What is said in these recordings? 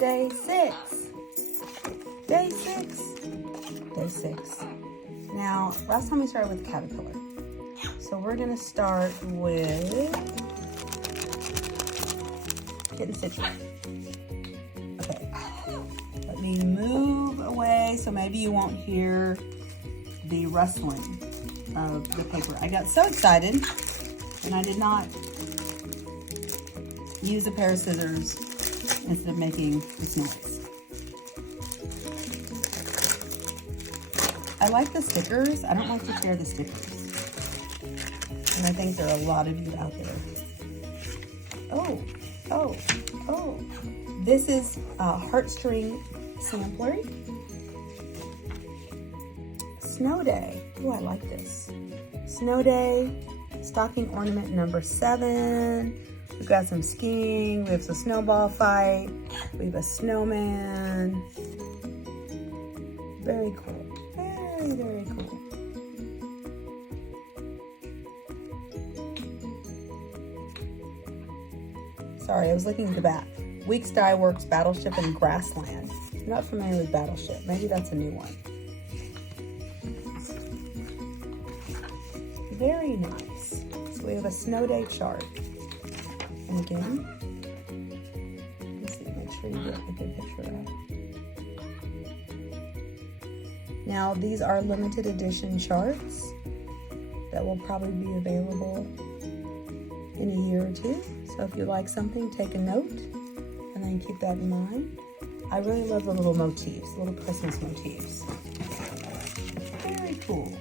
day 6. Day 6. Day 6. Now, last time we started with the caterpillar. So we're gonna start with getting stitched. Okay, let me move away so maybe you won't hear the rustling of the paper. I got so excited and I did not use a pair of scissors instead of making this noise. I like the stickers. I don't like to tear the stickers. And I think there are a lot of you out there. Oh. This is a heartstring sampler. Snow Day. Oh, I like this. Snow Day, stocking ornament number 7. We've got some skiing. We have some snowball fight. We have a snowman. Very cool. Very, very cool. Sorry, I was looking at the back. Weeks Dye Works Battleship and Grassland. I'm not familiar with Battleship. Maybe that's a new one. Very nice. So we have a snow day chart. And again, let's see, make sure you get a good picture of that. Now, these are limited edition charts that will probably be available in a year or two. So if you like something, take a note and then keep that in mind. I really love the little motifs, little Christmas motifs. Very cool.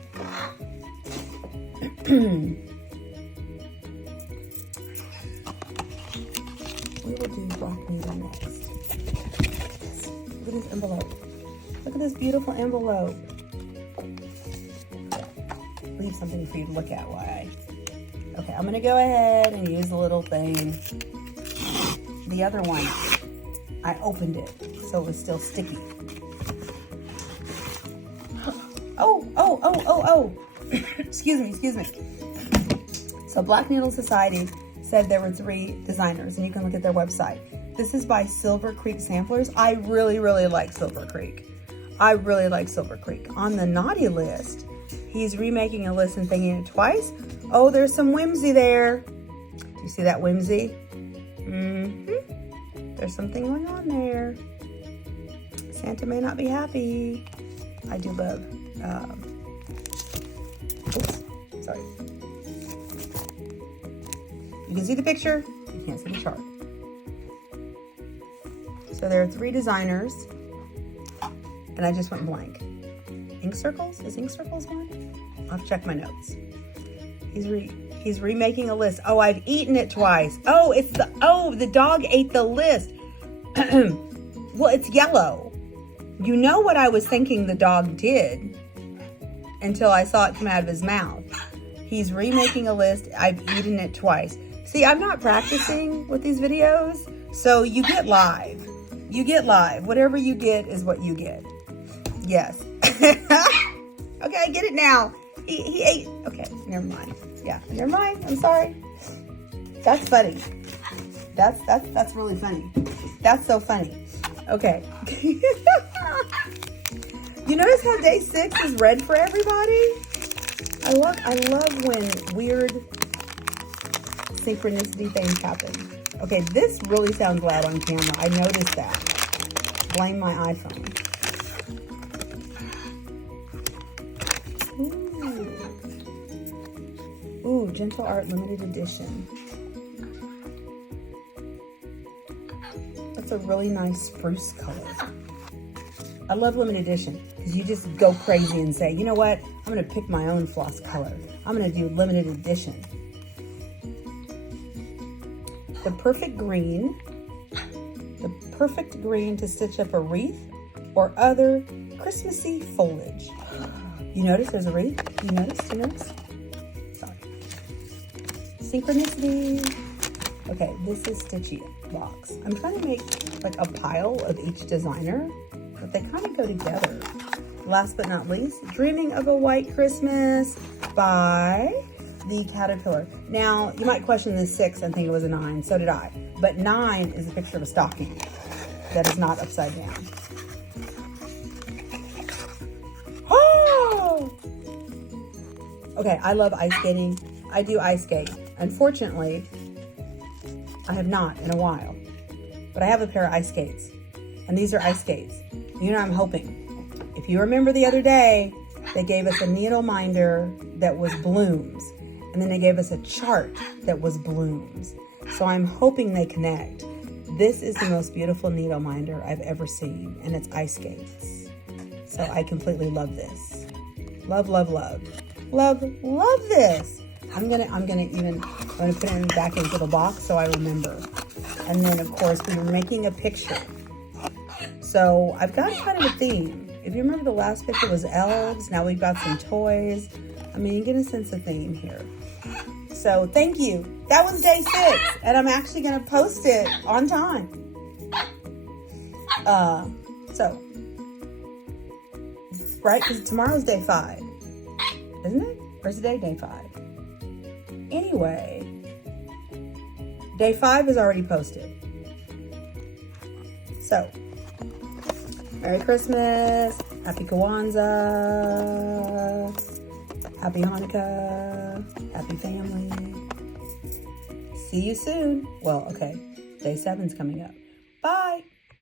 We will do black needle next. Look at this envelope. Look at this beautiful envelope. Leave something for you to look at while okay, I'm gonna go ahead and use the little thing. The other one, I opened it, so it was still sticky. Oh. excuse me. So Black Needle Society said there were 3 designers, and you can look at their website. This is by Silver Creek Samplers. I really like Silver Creek. On the naughty list, he's remaking a list and thinking it twice. Oh, there's some whimsy there. Do you see that whimsy? There's something going on there. Santa may not be happy. I do love, oops, sorry. You can see the picture, you can't see the chart. So there are 3 designers, and I just went blank. Ink Circles? Is Ink Circles one? I'll have to check my notes. He's remaking a list. Oh, I've eaten it twice. Oh, the dog ate the list. Well, it's yellow. You know what I was thinking the dog did until I saw it come out of his mouth. He's remaking a list. I've eaten it twice. See, I'm not practicing with these videos, so you get live. Whatever you get is what you get. Yes. Okay, I get it now. He ate. Okay, never mind. Yeah, never mind. I'm sorry. That's funny. That's really funny. That's so funny. Okay. You notice how day 6 is red for everybody? I love when weird synchronicity things happen. Okay, this really sounds loud on camera. I noticed that. Blame my iPhone. Ooh, Gentle Art limited edition. That's a really nice spruce color. I love limited edition because you just go crazy and say, you know what? I'm going to pick my own floss color. I'm going to do limited edition. The perfect green to stitch up a wreath or other Christmassy foliage. You notice there's a wreath? You notice? Sorry. Synchronicity. Okay, this is Stitchy Box. I'm trying to make like a pile of each designer, but they kind of go together. Last but not least, Dreaming of a White Christmas by the Caterpillar. Now, you might question this 6 and think it was a 9. So did I. But 9 is a picture of a stocking. that is not upside down. Oh! Okay, I love ice skating. I do ice skate. Unfortunately, I have not in a while, but I have a pair of ice skates, and these are ice skates. You know, I'm hoping. If you remember the other day, they gave us a needle minder that was blooms, and then they gave us a chart that was blooms. So I'm hoping they connect. This is the most beautiful needle minder I've ever seen, and it's ice skates. So I completely love this. Love, love, love. Love, love this. I'm gonna put it back into the box so I remember. And then of course we were making a picture. So I've got kind of a theme. If you remember the last picture was elves, now we've got some toys. I mean, you get a sense of theme here. So thank you. That was day 6, and I'm actually gonna post it on time. So, right, because tomorrow's day 5, isn't it? Or is it day 5? Anyway, day 5 is already posted. So, Merry Christmas, Happy Kwanzaa, Happy Hanukkah, Happy family. See you soon. Well, okay, day 7's coming up. Bye.